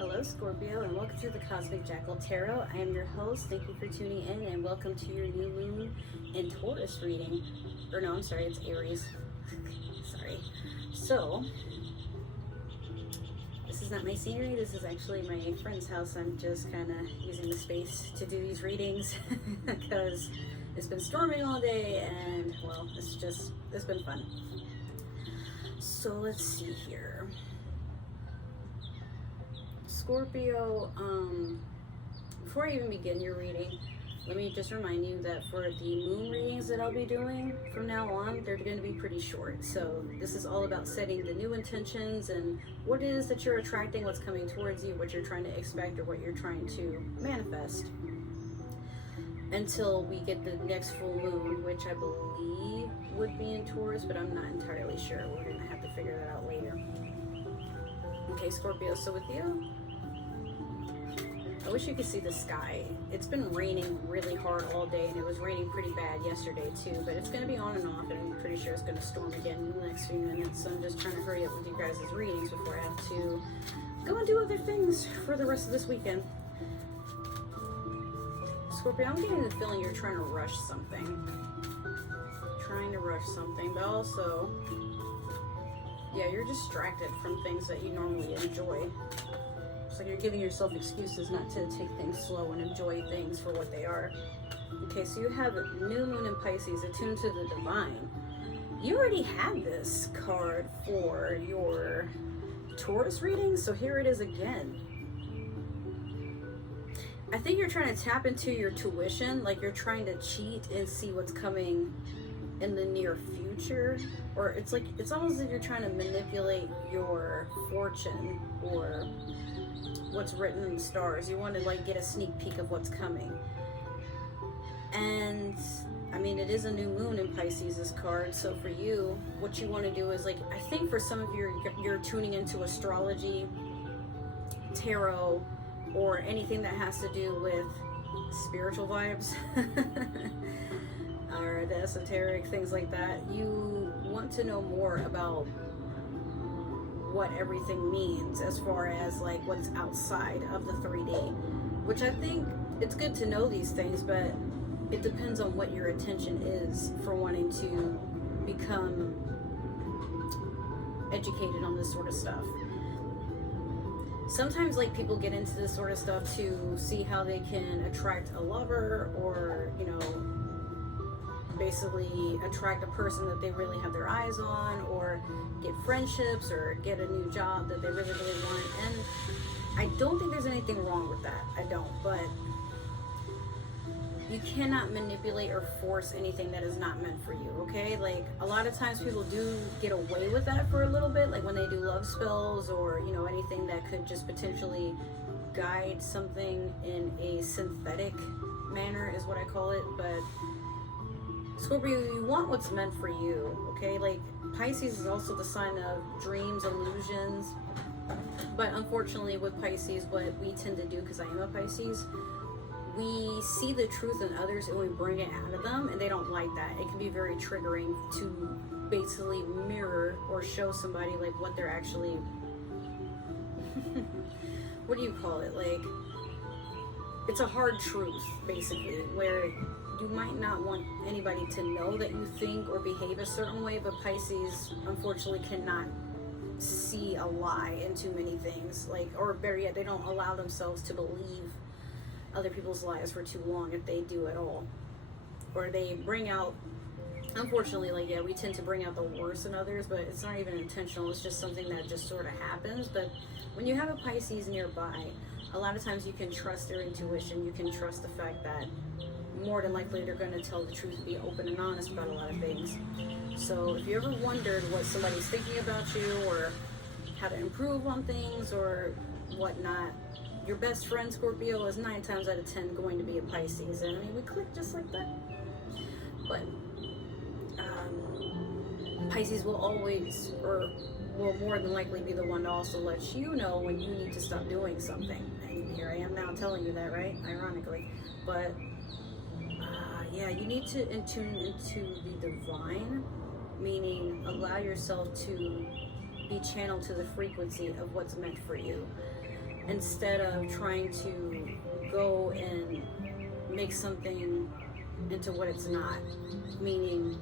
Hello Scorpio, and welcome to the Cosmic Jackal Tarot. I am your host. Thank you for tuning in, and welcome to your new moon in Taurus reading. Or no, I'm sorry, it's Aries. Sorry. So, this is not my scenery. This is actually my friend's house. I'm just kind of using the space to do these readings because it's been storming all day, and well, it's been fun. So let's see here. Scorpio, before I even begin your reading, let me just remind you that for the moon readings that I'll be doing from now on, they're going to be pretty short. So this is all about setting the new intentions and what it is that you're attracting, what's coming towards you, what you're trying to expect, or what you're trying to manifest, until we get the next full moon, which I believe would be in Taurus, but I'm not entirely sure. We're going to have to figure that out later. Okay, Scorpio, so with you, I wish you could see the sky. It's been raining really hard all day, and it was raining pretty bad yesterday too, but it's going to be on and off, and I'm pretty sure it's going to storm again in the next few minutes. So I'm just trying to hurry up with you guys' readings before I have to go and do other things for the rest of this weekend. Scorpio, I'm getting the feeling you're trying to rush something. But also, yeah, you're distracted from things that you normally enjoy. It's like you're giving yourself excuses not to take things slow and enjoy things for what they are. Okay, so you have new moon in Pisces, attuned to the divine. You already had this card for your Taurus reading, so here it is again. I think you're trying to tap into your tuition, like you're trying to cheat and see what's coming in the near future, or it's almost like you're trying to manipulate your fortune or what's written in the stars. You want to like get a sneak peek of what's coming. And I mean, it is a new moon in Pisces, this card. So for you, what you want to do is, like, I think for some of you, you're tuning into astrology, tarot, or anything that has to do with spiritual vibes or the esoteric, things like that. You want to know more about what everything means as far as like what's outside of the 3D, which I think it's good to know these things, but it depends on what your intention is for wanting to become educated on this sort of stuff. Sometimes like people get into this sort of stuff to see how they can attract a lover, or, you know, basically attract a person that they really have their eyes on, or get friendships, or get a new job that they really, really want. And I don't think there's anything wrong with that. I don't. But you cannot manipulate or force anything that is not meant for you, okay? Like, a lot of times people do get away with that for a little bit, like when they do love spells, or, you know, anything that could just potentially guide something in a synthetic manner is what I call it. But Scorpio, you want what's meant for you, okay? Like, Pisces is also the sign of dreams, illusions. But unfortunately with Pisces, what we tend to do, because I am a Pisces, we see the truth in others and we bring it out of them, and they don't like that. It can be very triggering to basically mirror or show somebody like what they're actually what do you call it? Like, it's a hard truth, basically, where you might not want anybody to know that you think or behave a certain way, but Pisces unfortunately cannot see a lie in too many things, like, or better yet, they don't allow themselves to believe other people's lies for too long, if they do at all. Or they bring out, unfortunately, like, yeah, we tend to bring out the worst in others, but it's not even intentional. It's just something that just sort of happens. But when you have a Pisces nearby, a lot of times you can trust their intuition. You can trust the fact that more than likely they're going to tell the truth and be open and honest about a lot of things. So if you ever wondered what somebody's thinking about you, or how to improve on things or whatnot, your best friend, Scorpio, is 9 times out of 10 going to be a Pisces. And I mean, we click just like that. But Pisces will always, or will more than likely be the one to also let you know when you need to stop doing something. And here I am now telling you that, right? Ironically. But yeah, you need to tune into the divine, meaning allow yourself to be channeled to the frequency of what's meant for you. instead of trying to go and make something into what it's not. Meaning,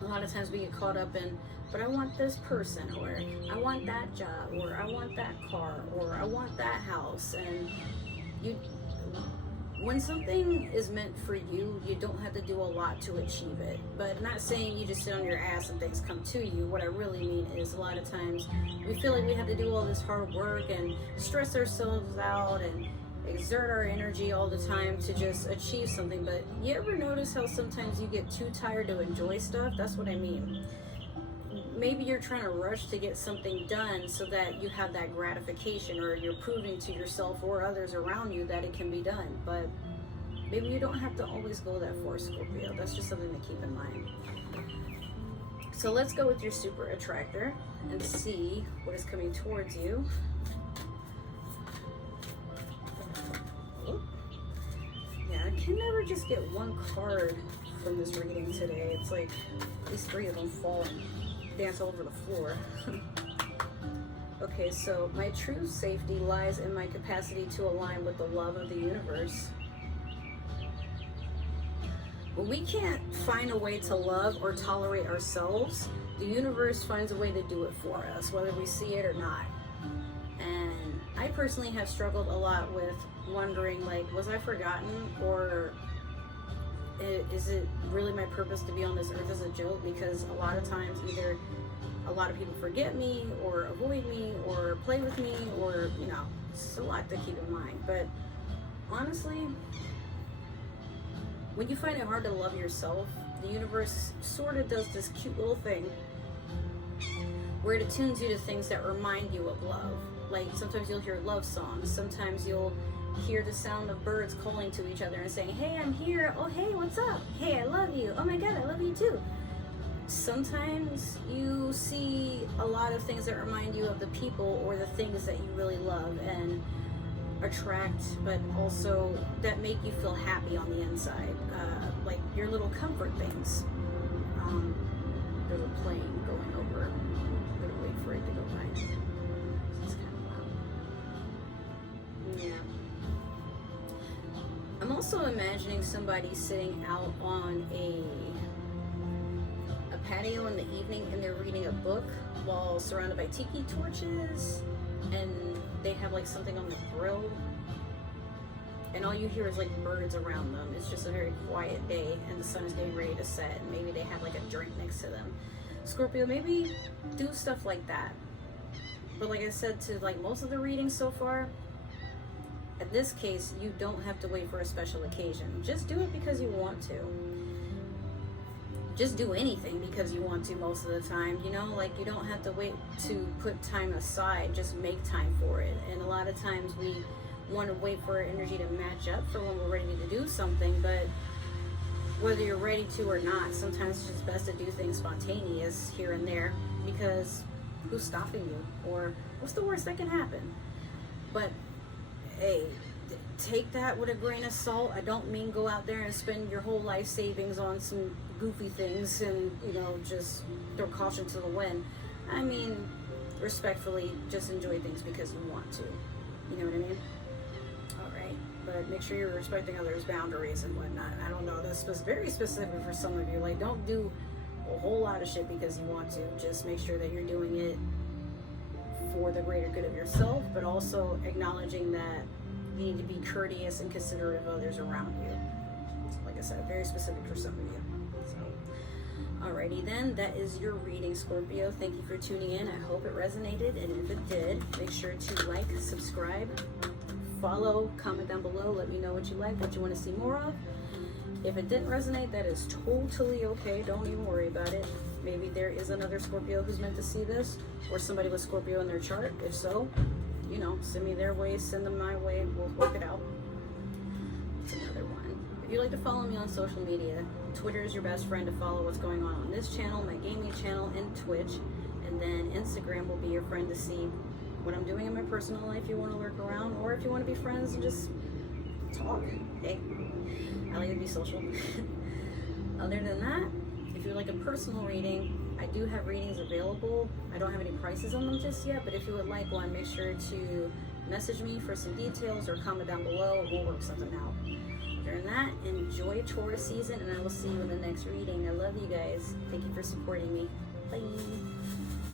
a lot of times we get caught up in, but I want this person, or I want that job, or I want that car, or I want that house. And when something is meant for you, you don't have to do a lot to achieve it. But I'm not saying you just sit on your ass and things come to you. What I really mean is, a lot of times we feel like we have to do all this hard work and stress ourselves out and exert our energy all the time to just achieve something. But you ever notice how sometimes you get too tired to enjoy stuff? That's what I mean. Maybe you're trying to rush to get something done so that you have that gratification, or you're proving to yourself or others around you that it can be done. But maybe you don't have to always go that far, Scorpio. That's just something to keep in mind. So let's go with your super attractor and see what is coming towards you. Yeah, I can never just get one card from this reading today. It's like at least 3 of them fall and dance over the floor. Okay, so my true safety lies in my capacity to align with the love of the universe. When we can't find a way to love or tolerate ourselves, the universe finds a way to do it for us, whether we see it or not. And I personally have struggled a lot with wondering, like, was I forgotten, or is it really my purpose to be on this earth as a joke? Because a lot of times either a lot of people forget me, or avoid me, or play with me, or, you know, it's a lot to keep in mind. But honestly, when you find it hard to love yourself, the universe sort of does this cute little thing where it attunes you to things that remind you of love. Like, sometimes you'll hear love songs, sometimes you'll hear the sound of birds calling to each other and saying, hey, I'm here, oh hey, what's up, hey, I love you, oh my god, I love you too. Sometimes you see a lot of things that remind you of the people or the things that you really love and attract, but also that make you feel happy on the inside, like your little comfort things. There's a plane going over. I'm gonna wait for it to go by. It's kind of loud. Yeah. I'm also imagining somebody sitting out on a patio in the evening, and they're reading a book while surrounded by tiki torches, and they have like something on the grill, and all you hear is like birds around them. It's just a very quiet day, and the sun is getting ready to set, and maybe they have like a drink next to them. Scorpio, maybe do stuff like that. But like I said to like most of the readings so far, in this case, you don't have to wait for a special occasion. Just do it because you want to. Just do anything because you want to most of the time, you know, like you don't have to wait to put time aside, just make time for it. And a lot of times we want to wait for our energy to match up for when we're ready to do something, but whether you're ready to or not, sometimes it's just best to do things spontaneous here and there, because who's stopping you, or what's the worst that can happen? But hey, take that with a grain of salt. I don't mean go out there and spend your whole life savings on some goofy things and, you know, just throw caution to the wind. I mean, respectfully, just enjoy things because you want to. You know what I mean? Alright, but make sure you're respecting others' boundaries and whatnot. I don't know, this was very specific for some of you. Like, don't do a whole lot of shit because you want to. Just make sure that you're doing it for the greater good of yourself, but also acknowledging that you need to be courteous and considerate of others around you. So, like I said, very specific for some of you. So, alrighty then, that is your reading, Scorpio. Thank you for tuning in. I hope it resonated, and if it did, make sure to like, subscribe, follow, comment down below. Let me know what you like, what you want to see more of. If it didn't resonate, that is totally okay. Don't even worry about it. Maybe there is another Scorpio who's meant to see this, or somebody with Scorpio in their chart. If so, you know, send me their way, send them my way, we'll work it out. It's another one. If you'd like to follow me on social media, Twitter is your best friend to follow what's going on this channel, my gaming channel, and Twitch. And then Instagram will be your friend to see what I'm doing in my personal life. You want to lurk around, or if you want to be friends and just talk. Hey, I like to be social. Other than that, if you'd like a personal reading, I do have readings available. I don't have any prices on them just yet, but if you would like one, make sure to message me for some details or comment down below and we'll work something out. During that, enjoy Taurus season, and I will see you in the next reading. I love you guys. Thank you for supporting me. Bye.